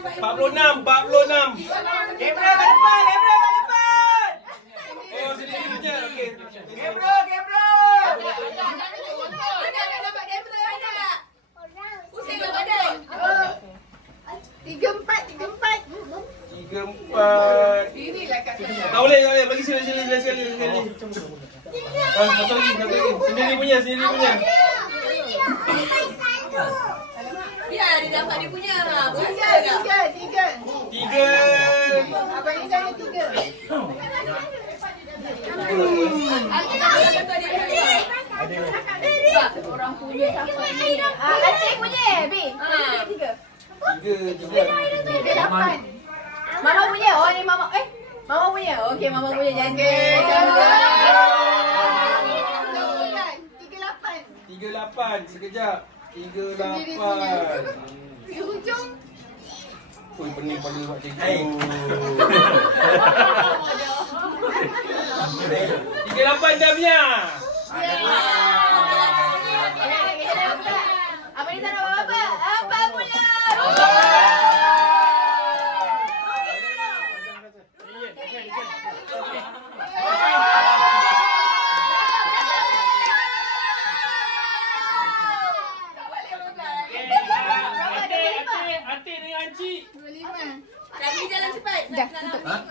Gabriel depan, Gabriel depan. Oh, sini punya. Okey. Gabriel, Gabriel. Tiga empat, tiga empat. Tiga, empat. Tak boleh, tak boleh. Bagi sini, sini, sini, sekali, sekali. Ah, satu lagi, satu lagi. Sendiri punya, sendiri punya. Biar dia dapat dia punya. Berasa Tiga, tak? tiga, tiga. Tiga. Abang Izan ada tiga. Aku tak boleh dapat dia punya. Orang punya ni? Ah, Asyik punya, B. Tiga, tiga. Tiga, tiga. Tiga lapan. Mama punya. Oh, ni mama. Eh, mama punya. Okey, mama punya jangan. Tiga lapan. Tiga lapan. Sekejap. Tiga lapan. Di hujung. Ui, pening pada buat cikgu. Tiga lapan dah punya. Tapi jalan cepat. Nak- nak- nak-